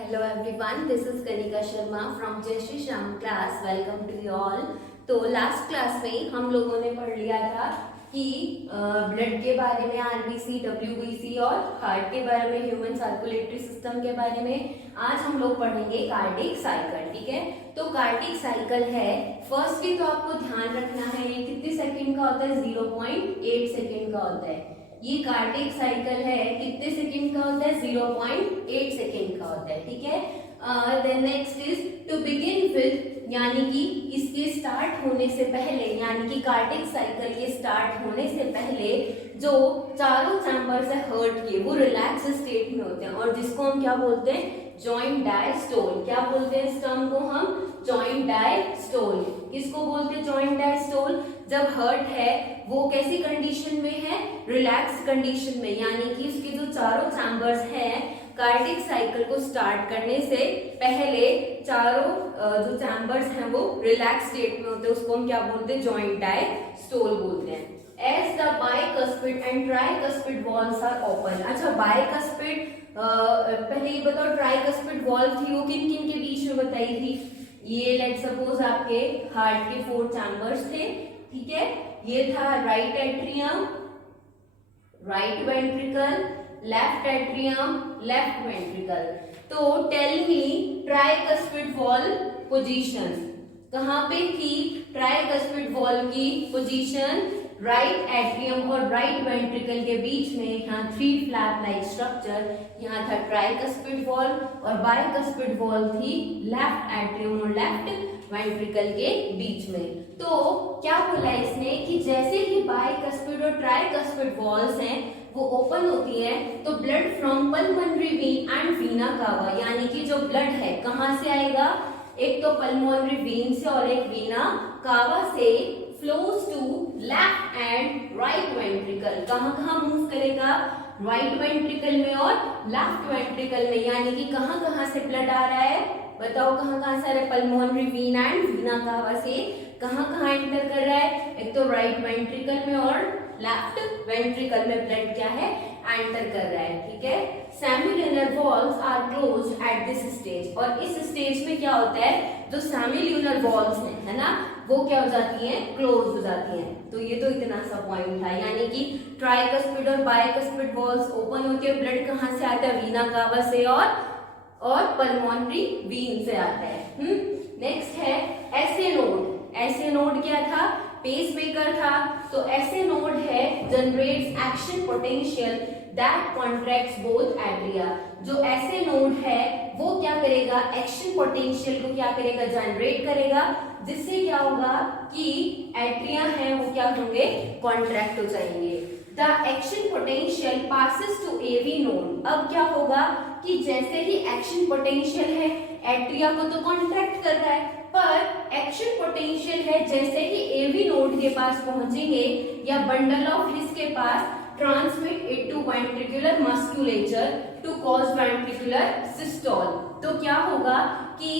Hello everyone, this is Kanika Sharma from Jai Shri Shyam class. Welcome to you all. तो last class में हम लोगों ने पढ़ लिया था कि ब्लड के बारे में, आरबीसी, डब्ल्यूबीसी और हार्ट के बारे में, ह्यूमन सर्कुलेटरी सिस्टम के बारे में। आज हम लोग पढ़ेंगे कार्डिक साइकिल। ठीक है, तो कार्डिक साइकिल है, फर्स्टली तो आपको ध्यान रखना है ये कितने सेकंड का होता है, 0.8 सेकंड का होता है। ये कार्डिक साइकिल है, कितने सेकंड का होता है, 0.8 सेकंड का होता है। ठीक है, then next is to begin with, यानी कि इसके स्टार्ट होने से पहले, यानी कि कार्डिक साइकिल के स्टार्ट होने से पहले जो चारों चैम्बर्स है हार्ट के, वो रिलैक्स स्टेट में होते हैं और जिसको हम क्या बोलते हैं, जॉइंट डायस्टोल। क्या बोलते हैं इस टर्म को हम, जॉइंट डायस्टोल। किसको बोलते हैं जॉइंट डायस्टोल? जब हार्ट है वो कैसी कंडीशन में है, रिलैक्स कंडीशन में, यानी कि उसके जो चारों चैम्बर्स हैं कार्डिक साइकिल को स्टार्ट करने से पहले चारों जो चैम्बर्स हैं वो रिलैक्स स्टेट में होते हैं, उसको हम क्या बोलते हैं, जॉइंट डायस्टोल बोलते हैं। As the bicuspid and tricuspid walls are open. अच्छा, बाइकस्पिड, पहले ये बताओ ट्राइकस्पिड वॉल्व थी वो किन किन के बीच में बताई थी? ये लेट सपोज आपके हार्ट के 4 चैम्बर्स थे। ठीक है, ये था right atrium, right ventricle, left atrium, left ventricle. तो tell me tricuspid valve position कहां पे थी? ट्राइकस्पिड वॉल्व की पोजीशन राइट एट्रियम और राइट वेंट्रिकल के बीच में, यहाँ 3 फ्लैप लाइक स्ट्रक्चर, यहाँ था ट्राइकस्पिड वॉल्व और बाइकस्पिड वॉल्व थी लेफ्ट एट्रियम और लेफ्ट वेंट्रिकल के बीच में। तो क्या बोला इसने कि जैसे ही बाइकस्पिड और ट्राइकस्पिड वॉल्स हैं वो ओपन होती है तो blood from pulmonary vein and Veena कावा, यानी कि जो ब्लड है कहां से आएगा, एक तो पल्मोनरी वेन से और एक वीना कावा से, flows to left and right ventricle. कहां कहां मूव करेगा, राइट वेंट्रिकल में और लेफ्ट वेंट्रिकल में, यानी कि कहां कहां से ब्लड आ रहा है, बताओ कहां कहां से आ रहा है, pulmonary vein and Veena cava से कहां कहां एंटर कर रहा है, एक तो राइट वेंट्रिकल में और लेफ्ट वेंट्रिकल में ब्लड क्या है, एंटर कर रहा है। ठीक है, semilunar walls are closed at this stage, और इस स्टेज में क्या होता है, जो सेमिल्यूनर वॉल्स हैं, है ना, वो क्या हो जाती हैं, क्लोज हो जाती हैं। तो ये तो इतना सा पॉइंट था, यानी कि ट्राइकस्पिड और बाइकस्पिड वॉल्स ओपन होती है, ब्लड कहां से आता है, वीना कावा से और पल्मोनरी वेन से आता है। नेक्स्ट है ऐसे नोड। ऐसे नोड क्या था, पेसमेकर था। तो ऐसे नोड है generates action potential that contracts both atria. जो ऐसे नोड है वो क्या करेगा, एक्शन पोटेंशियल को क्या करेगा, जनरेट करेगा, जिससे क्या होगा कि एट्रिया है वो क्या होंगे, कॉन्ट्रैक्ट हो जाएंगे। The action potential passes to AV node. अब क्या होगा कि जैसे ही एक्शन पोटेंशियल है, एट्रिया को तो कॉन्ट्रैक्ट कर रहा है, पर एक्शन पोटेंशियल है जैसे ही एवी नोड के पास पहुंचेंगे या बंडल ऑफ हिस के पास, transmit it to ventricular musculature to cause ventricular systole. तो क्या होगा कि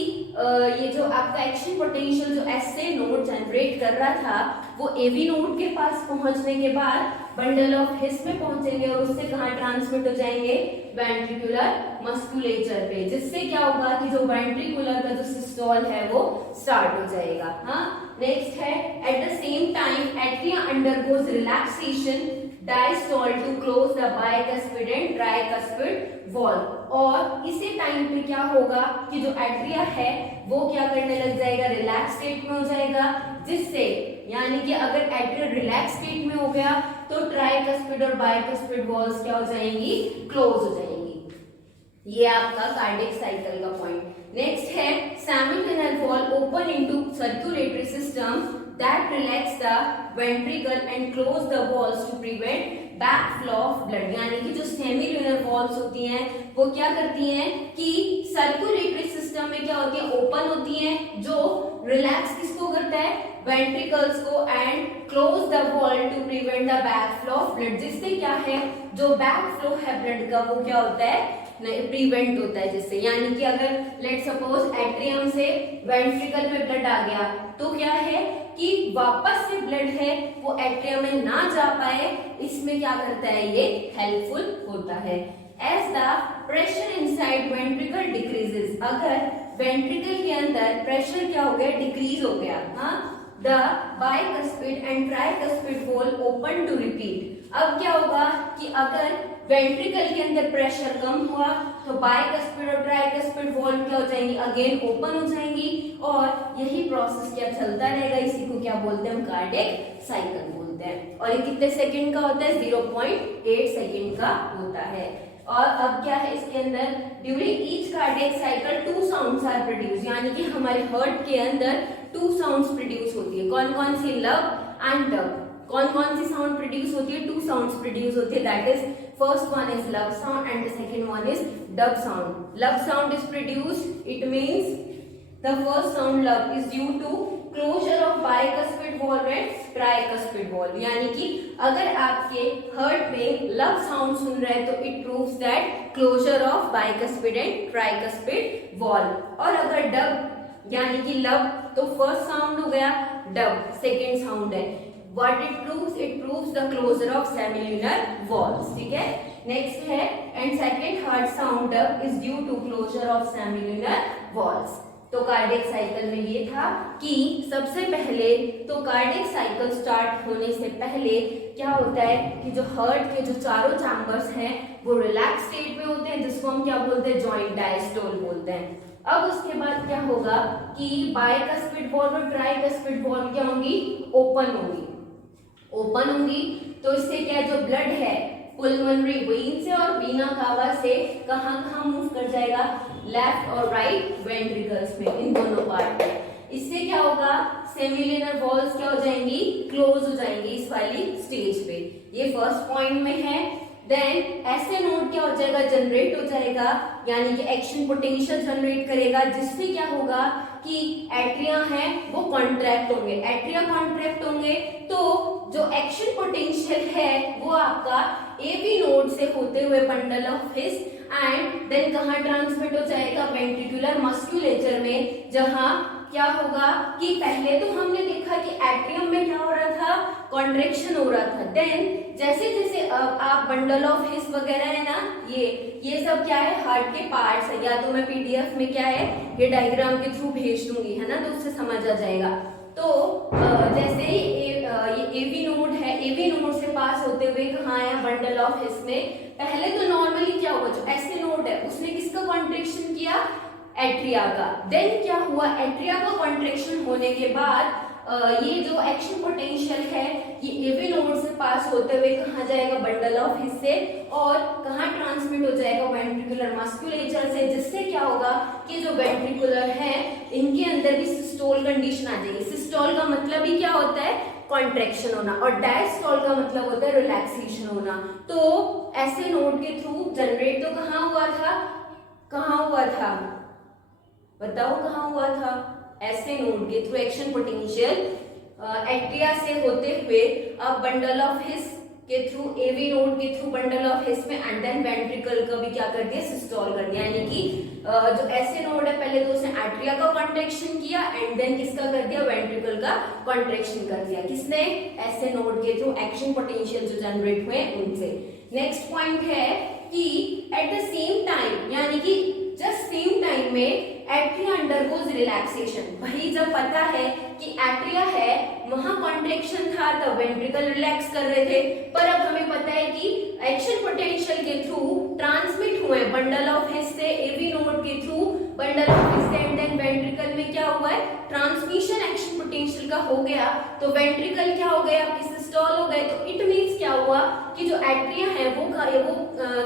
ये जो आपका एक्शन पोटेंशियल जो ऐसे नोड जनरेट कर रहा था वो एवी नोड के पास पहुंचने के बाद बंडल ऑफ हिस में पहुंचेंगे और उससे कहां ट्रांसमिट हो जाएंगे, वेंट्रिकुलर मस्कुलेचर पे, जिससे क्या होगा कि जो वेंट्रिकुलर का जो सिस्टोल है वो स्टार्ट हो जाएगा। हाँ, नेक्स्ट है at the same time atria undergoes relaxation diastole to close the bicuspid and tricuspid valve. और इसी टाइम पे क्या होगा कि जो एट्रिया है वो क्या करने लग जाएगा, रिलैक्स स्टेट में हो जाएगा, जिससे यानी कि अगर एट्रिया रिलैक्स स्टेट में हो गया तो ट्राइकस्पिड और बाइकस्पिड वॉल्स क्या हो जाएंगी, क्लोज हो जाएंगी। ये आपका कार्डिक साइकिल का पॉइंट। नेक्स्ट है semilunar valve open into circulatory system that relax the ventricle and close the walls to prevent backflow of blood। यानी कि जो सेमिल्यूनर वॉल्स होती हैं वो क्या करती हैं कि सर्कुलेटरी सिस्टम में क्या होती है, ओपन होती हैं, जो रिलैक्स किसको करता है, वेंट्रिकल्स को, and close the wall to prevent the backflow of blood, जिससे क्या है जो बैकफ्लो है ब्लड का वो क्या होता है, प्रिवेंट होता है जिससे, यानी कि अगर लेट सपोज एट्रियम से वेंट्रिकल में ब्लड आ गया तो क्या है कि वापस से ब्लड है वो एट्रियम में ना जा पाए, इसमें क्या करता है, ये हेल्पफुल होता है। As the pressure inside ventricle pressure decreases, अगर वेंट्रिकल के अंदर प्रेशर क्या हो गया, डिक्रीज हो गया, हाँ, the bicuspid and tricuspid wall open to repeat. अब क्या होगा कि अगर वेंट्रिकल के अंदर प्रेशर कम हुआ तो बाइकस्पिड और ट्राइकस्पिड वॉल क्या हो जाएंगी, अगेन ओपन हो जाएंगी, और यही प्रोसेस क्या चलता रहेगा, इसी को क्या बोलते हैं हम, कार्डियक साइकिल बोलते हैं। और ये कितने सेकंड का होता है, 0.8 सेकंड का होता है। और अब क्या है इसके अंदर, during each cardiac cycle 2 sounds are produce, यानी कि हमारे हार्ट के अंदर 2 साउंड्स प्रोड्यूस होती है। कौन कौन सी, लब एंड डब। कौन कौन सी साउंड प्रोड्यूस होती है, 2 साउंड्स प्रोड्यूस होती है, that is first one is lub sound and the second one is dub sound. Lub sound is produced, it means the first sound lub is due to closure of bicuspid valve and tricuspid wall, यानी कि अगर आपके heart में लब sound सुन रहे हैं तो it proves that closure of bicuspid and tricuspid wall. और अगर डब यानी कि लब, तो फर्स्ट साउंड हो गया, डब सेकेंड साउंड है। What it proves? It proves the closure of semilunar walls, ठीक है। नेक्स्ट है, and second heart sound dub is due to closure of semilunar walls। तो कार्डियक साइकिल में ये था कि सबसे पहले तो कार्डियक साइकिल स्टार्ट होने से पहले क्या होता है कि जो हार्ट के जो चारों चैम्बर्स हैं वो रिलैक्स स्टेट में होते हैं, जिसको हम क्या बोलते हैं, जॉइंट डायस्टोल बोलते हैं। अब उसके बाद क्या होगा कि बाइकस्पिड वॉल और ट्राइकस्पिड वॉल क्या होंगी, ओपन होंगी। ओपन होंगी तो इससे क्या, जो ब्लड है पुलमोनरी वेन से और वीना कावा से कहां कहां मूव कर जाएगा, लेफ्ट और राइट वेंट्रिकल्स में, इन दोनों पार्ट में। इससे क्या होगा, सेमिलुनर वॉल्स क्या हो जाएंगी, क्लोज हो जाएंगी इस वाली स्टेज पे। ये फर्स्ट पॉइंट में है। देन ऐसे नोड क्या हो जाएगा, जनरेट हो जाएगा, यानी कि एक्शन पोटेंशियल जनरेट करेगा, जिससे क्या होगा कि एट्रिया है वो कॉन्ट्रैक्ट होंगे। एट्रिया कॉन्ट्रैक्ट होंगे तो जो एक्शन पोटेंशियल है वो आपका एवी नोड से होते हुए bundle of His and then कहाँ ट्रांसमिट हो जाएगा, वेंट्रिकुलर मस्कुलेचर में, जहां क्या होगा कि पहले तो हमने देखा कि एट्रियम में क्या हो रहा था, कॉन्ट्रैक्शन हो रहा था। देन जैसे जैसे आप बंडल ऑफ हिस वगैरह है ना, ये सब क्या है, हार्ट के पार्ट्स है। या तो मैं पीडीएफ में क्या है ये डायग्राम के थ्रू भेज दूंगी, है ना, तो उससे समझ आ जाएगा। तो जैसे ही ये एवी नोड है, एवी नोड से पास होते हुए कहाँ आया, बंडल ऑफ हिस में। पहले तो नॉर्मली क्या हुआ, जो ऐसे नोड है उसने किसका कॉन्ट्रैक्शन किया, एट्रिया का। देन क्या हुआ, एट्रिया का कॉन्ट्रैक्शन होने के बाद ये जो एक्शन पोटेंशियल है ये एवी नोड से पास होते हुए कहाँ जाएगा, बंडल ऑफ हिस से, और कहाँ ट्रांसमिट हो जाएगा, वेंट्रिकुलर मस्कुलेचर से, जिससे क्या होगा कि जो वेंट्रिकुलर है इनके अंदर भी सिस्टोल कंडीशन आ जाएगी। सिस्टोल का मतलब ही क्या होता है, कॉन्ट्रैक्शन होना, और डायस्टोल का मतलब होता है रिलैक्सेशन होना। तो ऐसे नोड के थ्रू जनरेट तो कहाँ हुआ था, कहाँ हुआ था, बताओ कहाँ हुआ था, ऐसे नोड के थ्रू एक्शन पोटेंशियल एट्रिया से होते हुए अब बंडल ऑफ हिस के थ्रू, एवी नोड के थ्रू बंडल ऑफ हिस में, एंड देन वेंट्रिकल का भी क्या कर दिया, सिस्टोल कर दिया। यानी कि जो ऐसे नोड है पहले तो उसने एट्रिया का कॉन्ट्रैक्शन किया एंड देन किसका कर दिया, वेंट्रिकल का कॉन्ट्रैक्शन कर दिया। किसने, ऐसे नोड के थ्रू एक्शन पोटेंशियल जो जनरेट हुए उनसे। नेक्स्ट पॉइंट है कि एट द सेम टाइम, यानी कि जस्ट सेम टाइम में एट्रिया अंडरगोज रिलैक्सेशन। भाई जब पता है कि एट्रिया है वहां कॉन्ट्रैक्शन था तब वेंट्रिकल रिलैक्स कर रहे थे, पर अब हमें पता है कि एक्शन पोटेंशियल के थ्रू ट्रांसमिट हुए बंडल ऑफ हिस से, एवी नोड के थ्रू बंडल ऑफ हिस से, एंड देन वेंट्रिकल में क्या हुआ है, ट्रांसमिशन एक्शन पोटेंशियल का हो गया, तो वेंट्रिकल क्या हो गया, आपकी सिस्टोल हो गए। तो इट मींस क्या हुआ कि जो एट्रिया है वो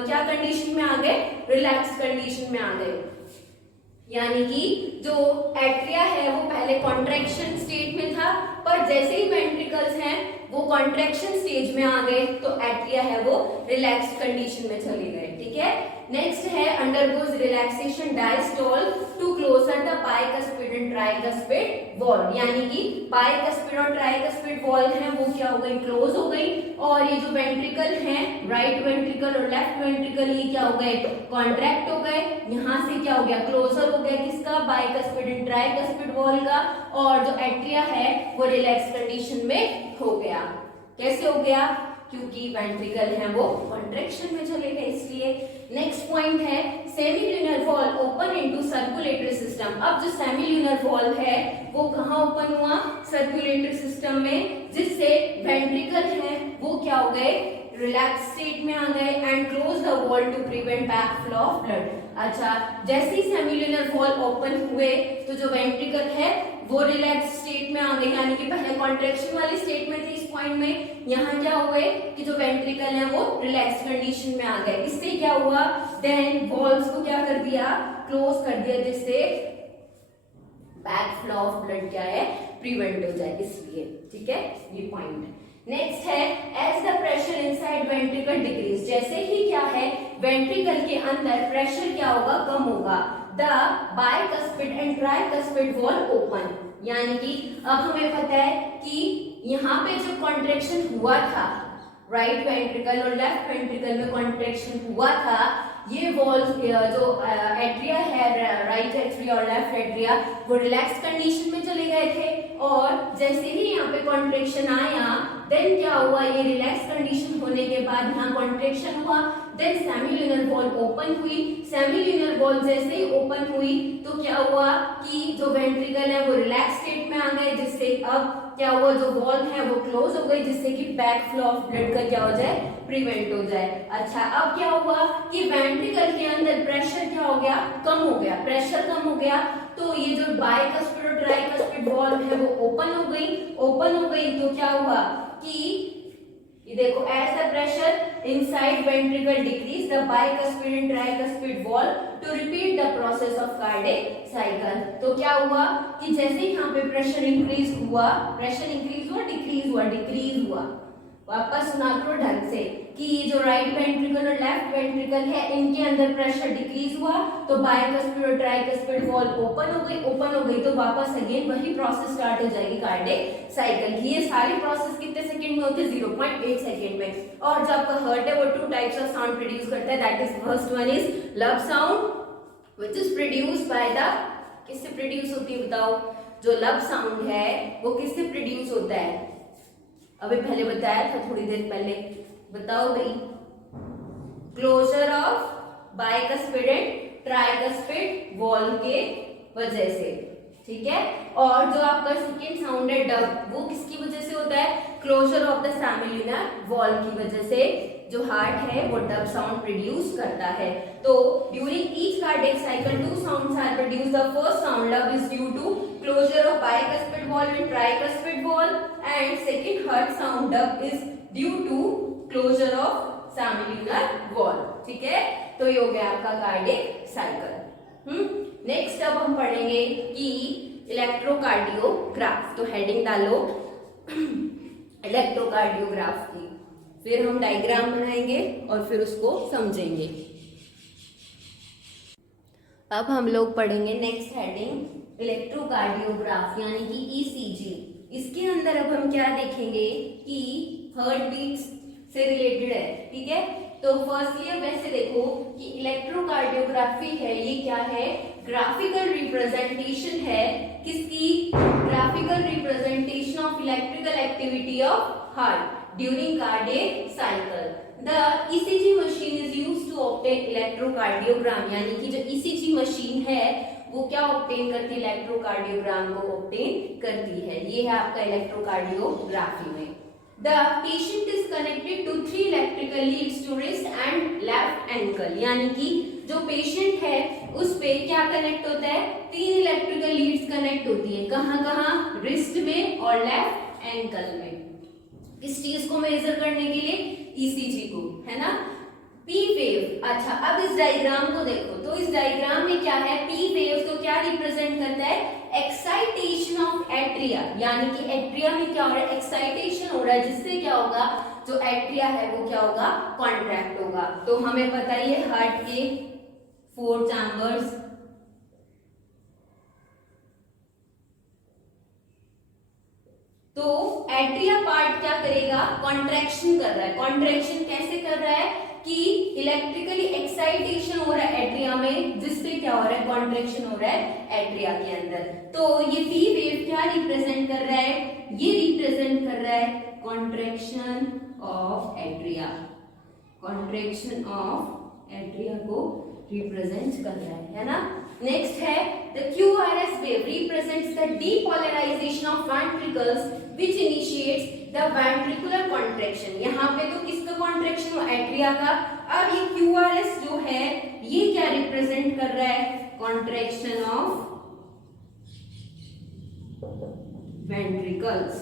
क्या कंडीशन में आ गए, रिलैक्स कंडीशन में आ गए। यानी कि जो एट्रिया है वो पहले कॉन्ट्रैक्शन स्टेट में था, पर जैसे ही वेंट्रिकल्स हैं वो कॉन्ट्रैक्शन स्टेज में आ गए तो एट्रिया है वो रिलैक्स कंडीशन में चले गए। ठीक है, नेक्स्ट है undergoes relaxation diastole to closure the bicuspid and tricuspid wall. यानी कि बाइकस्पिड और ट्राइकस्पिड वॉल है वो क्या हो गई, क्लोज हो गई, और ये जो वेंट्रिकल है, राइट वेंट्रिकल और लेफ्ट वेंट्रिकल, ये क्या हो गए, कॉन्ट्रैक्ट हो गए। यहाँ से क्या हो गया, क्लोजर हो गया किसका, बाइकस्पिड एंड ट्राइकस्पिड वॉल का, और जो एट्रिया है वो रिलैक्स कंडीशन में हो गया। कैसे हो गया, क्योंकि वेंट्रिकल है वो कॉन्ट्रैक्शन में चले गए इसलिए। नेक्स्ट पॉइंट है सेमिलुनर वॉल ओपन सिस्टम। अब जो सेमील्यूनर वॉल्व है वो कहाँ ओपन हुआ? सर्कुलेटरी सिस्टम में, जिससे वेंट्रिकल है वो क्या हो गए? रिलैक्स स्टेट में आ गए and close the wall to prevent backflow of blood. अच्छा, जैसे ही सेमील्यूनर वॉल ओपन हुए तो जो वेंट्रिकल है वो रिलैक्स स्टेट में आ गए, यानी कि पहले कॉन्ट्रैक्शन वाली स्टेट में थे इस पॉइंट में, यहाँ क्या हुए कि जो वेंट्रिकल है वो रिलैक्स कंडीशन में आ गए। इससे क्या हुआ? देन वॉल्स को क्या कर दिया? क्लोज कर दिया, जिससे बैकफ्लो ऑफ ब्लड क्या है? प्रिवेंट हो जाए, इसलिए। ठीक है, ये पॉइंट है। नेक्स्ट है as the pressure inside ventricle decrease, जैसे ही क्या है वेंट्रिकल के अंदर प्रेशर क्या होगा? कम होगा। The bicuspid and tricuspid wall open, यानी कि अब हमें पता है कि यहाँ पे जो कॉन्ट्रैक्शन हुआ था राइट वेंट्रिकल और लेफ्ट वेंट्रिकल में कॉन्ट्रैक्शन हुआ था, ये वॉल्स जो एट्रिया है, राइट एट्रिया और लेफ्ट एट्रिया, वो रिलैक्स कंडीशन में चले गए थे, और जैसे ही यहाँ पे कॉन्ट्रैक्शन आया देन क्या हुआ? ये रिलैक्स कंडीशन होने के बाद यहाँ कॉन्ट्रैक्शन हुआ, देन सेमील्यूनर वॉल ओपन हुई। सेमील्यूनर वॉल जैसे ही ओपन हुई तो क्या हुआ कि जो वेंट्रिकल है वो रिलैक्स स्टेट में आ गए, जिससे अब क्या हुआ? जो वॉल है वो क्लोज हो गई, जिससे कि बैकफ्लो ऑफ ब्लड का क्या हो जाए? प्रिवेंट हो जाए। अच्छा, अब क्या हुआ कि वेंट्रिकल के अंदर प्रेशर क्या हो गया? कम हो गया। प्रेशर कम हो गया तो ये जो बाइकस्पिड और ट्राइकस्पिड वॉल्व है वो ओपन हो गई। ओपन हो गई तो क्या हुआ कि ये देखो, as the pressure inside ventricle decrease the bicuspid and tricuspid wall to repeat the process of cardiac cycle. तो क्या हुआ कि जैसे यहाँ पे प्रेशर इंक्रीज हुआ, प्रेशर इंक्रीज हुआ, डिक्रीज हुआ, डिक्रीज हुआ, वापस सुना करो ढंग से कि जो राइट वेंट्रिकल और लेफ्ट वेंट्रिकल है इनके अंदर प्रेशर डिक्रीज हुआ तो बाइकस्पिड और ट्राइकस्पिड वॉल ओपन हो गई। ओपन हो गई तो वापस अगेन वही प्रोसेस स्टार्ट हो जाएगी कार्डियक साइकिल की। ये सारी प्रोसेस कितने सेकंड में होती है? 0.8 सेकंड में। और जो आपका हार्ट है वो 2 टाइप्स ऑफ साउंड प्रोड्यूस करता है, that is first one is lub sound which is produced by the, किससे प्रोड्यूस होती है बताओ? जो लब साउंड है वो किससे प्रोड्यूस होता है? अभी पहले बताया था थोड़ी देर पहले, बताओ भाई। Closure of bicuspid and tricuspid wall के वजह से, ठीक है। और जो आपका सेकेंड साउंड है डब, वो किसकी वजह से होता है? Closure of the semilunar wall की वजह से जो हार्ट है वो डब साउंड प्रोड्यूस करता है। तो during each cardiac cycle 2 sounds are produced. The first sound dub is due to closure of bicuspid wall and tricuspid wall, and second heart sound dub is due to closure of seminal wall। ठीक है, तो ये हो गया आपका cardiac cycle. Next अब हम पढ़ेंगे कि इलेक्ट्रोकार्डियोग्राफ। तो हेडिंग डालो इलेक्ट्रोकार्डियोग्राफ की, फिर हम डायग्राम बनाएंगे और फिर उसको समझेंगे। अब हम लोग पढ़ेंगे नेक्स्ट हेडिंग इलेक्ट्रोकार्डियोग्राफ यानी कि ईसीजी। इसके अंदर अब हम क्या देखेंगे कि हार्ट बीट्स से रिलेटेड है, ठीक है। तो फर्स्टली अब ऐसे देखो कि इलेक्ट्रोकार्डियोग्राफी है, ये क्या है? ग्राफिकल रिप्रेजेंटेशन है, किसकी? Graphical representation of electrical activity of heart during cardiac cycle. The ECG machine is used to obtain electrocardiogram, यानी कि जो ECG मशीन है वो क्या ऑब्टेन करती है? इलेक्ट्रोकार्डियोग्राम को ऑब्टेन करती है। ये है आपका इलेक्ट्रोकार्डियोग्राफी में। The patient is connected to 3 electrical leads to wrist and left ankle, यानी कि जो पेशेंट है उस पे क्या कनेक्ट होता है? 3 इलेक्ट्रिकल लीड्स कनेक्ट होती है। कहाँ कहाँ? रिस्ट में और लेफ्ट एंकल में। किस चीज को मेजर करने के लिए? ईसीजी को, है ना। P wave. अच्छा, अब इस डायग्राम को देखो तो इस डायग्राम में क्या है? पी वेव तो क्या रिप्रेजेंट करता है? एक्साइटेशन ऑफ एट्रिया, यानी कि एट्रिया में क्या हो रहा है? एक्साइटेशन हो रहा है, जिससे क्या होगा? जो एट्रिया है वो क्या होगा? कॉन्ट्रैक्ट होगा। तो हमें पता है हार्ट के 4 चैम्बर्स, तो एट्रिया पार्ट क्या करेगा? कॉन्ट्रैक्शन कर रहा है। कॉन्ट्रैक्शन कैसे कर रहा है कि इलेक्ट्रिकली एक्साइटेशन हो रहा है एट्रिया में, जिससे क्या हो रहा है? कॉन्ट्रैक्शन हो रहा है एट्रिया के अंदर। तो ये पी वेव क्या रिप्रेजेंट कर रहा है? ये रिप्रेजेंट कर रहा है contraction of atria. Contraction of atria को रिप्रेजेंट कर रहा है ना। नेक्स्ट है the QRS wave represents the depolarization of ventricles which initiates the ventricular contraction। यहाँ पे तो किसका कॉन्ट्रैक्शन हो, एट्रिया का। अब ये QRS जो है ये क्या रिप्रेजेंट कर रहा है, कॉन्ट्रैक्शन ऑफ ventricles।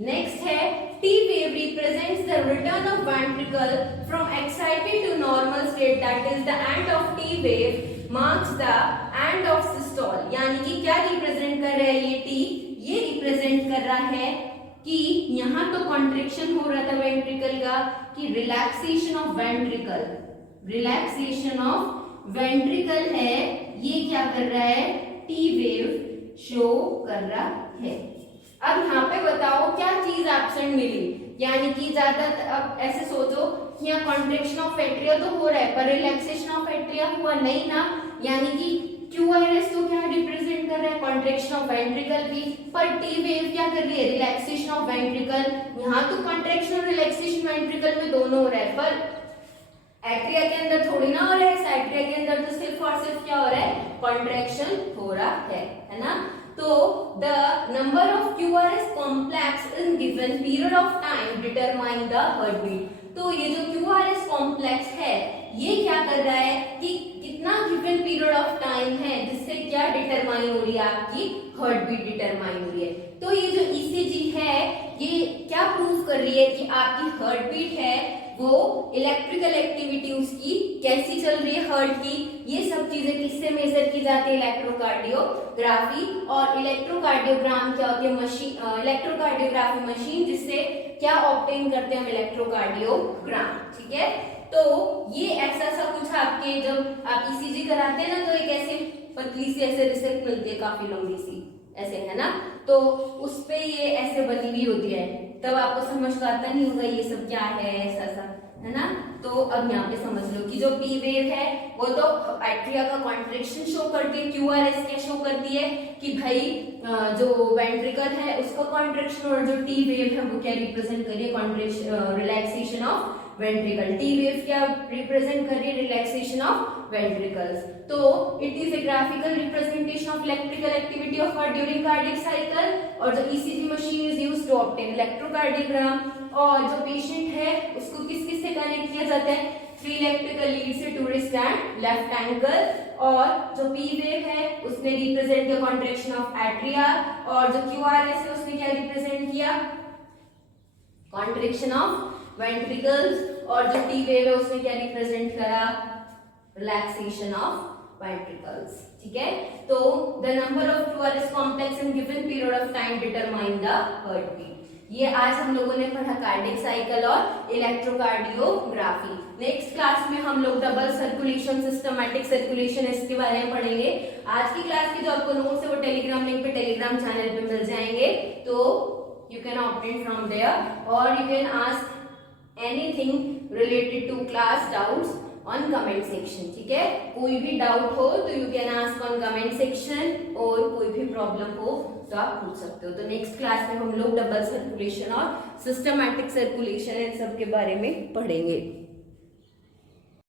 नेक्स्ट है T wave represents the return of ventricle from excited to normal state, that is the end of T wave marks the end of systole। यानी कि क्या रिप्रेजेंट कर रहा है ये T, ये रिप्रेजेंट कर रहा है कि यहाँ तो कॉन्ट्रैक्शन हो रहा था वेंट्रिकल का, कि relaxation of ventricle, relaxation of ventricle है, ये क्या कर रहा है, टी वेव शो कर रहा है। अब यहाँ पे बताओ क्या चीज एब्सेंट मिली, यानी कि ज्यादा, अब ऐसे सोचो कि यहाँ कॉन्ट्रैक्शन ऑफ एट्रिया तो हो रहा है पर रिलैक्सेशन ऑफ एट्रिया हुआ नहीं ना, यानी कि QRS तो क्या रिप्रेजेंट कर रहा है, कॉन्ट्रैक्शन ऑफ वेंट्रिकल भी, पर टी वेव क्या कर रही है, रिलैक्सेशन ऑफ वेंट्रिकल। यहाँ तो कॉन्ट्रैक्शन और रिलैक्सेशन वेंट्रिकल में दोनों हो रहा है, पर एट्रिया के अंदर थोड़ी ना हो रहा है, एट्रिया के अंदर तो सिर्फ और सिर्फ क्या हो रहा है, कॉन्ट्रैक्शन हो रहा है ना। तो the number of QRS complex in given period of time determine the heart beat. तो ये जो QRS कॉम्प्लेक्स है ये क्या कर रहा है कि कितना गिवन पीरियड ऑफ टाइम है जिससे क्या डिटरमाइन हो रही है, आपकी हार्ट बीट डिटरमाइन हो रही है। तो ये जो ECG है ये क्या प्रूव कर रही है कि आपकी हार्ट बीट है वो इलेक्ट्रिकल एक्टिविटी उसकी कैसी चल रही है हार्ट की, ये सब चीजें किससे मेजर की जाती है, इलेक्ट्रोकार्डियोग्राफी। और इलेक्ट्रोकार्डियोग्राम क्या होती है, मशीन, इलेक्ट्रोकार्डियोग्राफी मशीन जिससे क्या ऑब्टेन करते हैं हम, इलेक्ट्रोकार्डियोग्राम। ठीक है, तो ये ऐसा सा कुछ आपके जब आप ECG कराते हैं ना तो एक ऐसे पतली सी ऐसे रिसिप्ट मिलती है, काफी लंबी सी ऐसे, है ना, तो उस पे ये ऐसे बनी हुई होती है, तब आपको समझ तो आता नहीं होगा ये सब क्या है, ऐसा सा, है ना। तो अब यहाँ पे समझ लो कि जो P वेव है वो तो एट्रिया का कॉन्ट्रैक्शन शो करती है, QRS क्या शो करती है कि भाई जो वेंट्रिकल है उसका कॉन्ट्रैक्शन, और जो T वेव है वो क्या रिप्रेजेंट कर रही है, contraction, relaxation of ventricle. T wave क्या रिप्रेजेंट कर रही है, रिलैक्सेशन ऑफ वेंट्रिकल्स। तो it is a graphical representation of electrical activity of heart during cardiac cycle, और जो ECG machine is used to obtain electrocardiogram. और जो पेशेंट है उसको किस किस से कनेक्ट किया जाता है, 3 इलेक्ट्रिकल लीड से, two wrist and left ankle. और जो P वेव है उसने रिप्रेजेंट किया कॉन्ट्रैक्शन ऑफ एट्रिया, और जो QRS है उसने क्या रिप्रेजेंट किया, कॉन्ट्रैक्शन ऑफ वेंट्रिकल्स। और जो T वेव है उसने क्या रिप्रेजेंट करा, रिलैक्सेशन ऑफ वेंट्रिकल्स। ठीक है, तो the number of QRS complex in given period of time determine the heart beat. ये आज हम लोगों ने पढ़ा कार्डियक साइकिल और इलेक्ट्रोकार्डियोग्राफी। नेक्स्ट क्लास में हम लोग डबल सर्कुलेशन, सिस्टमैटिक सर्कुलेशन इसके बारे में पढ़ेंगे। आज की क्लास के जो आपको नोट्स है वो टेलीग्राम लिंक पे, टेलीग्राम चैनल पे मिल जाएंगे, तो you can obtain from there, और you can ask anything related to class doubts on comment section। ठीक है, कोई भी डाउट हो तो you can ask on comment section, और कोई भी प्रॉब्लम हो तो आप पूछ सकते हो। तो नेक्स्ट क्लास में हम लोग डबल सर्कुलेशन और सिस्टमैटिक सर्कुलेशन इन सब के बारे में पढ़ेंगे।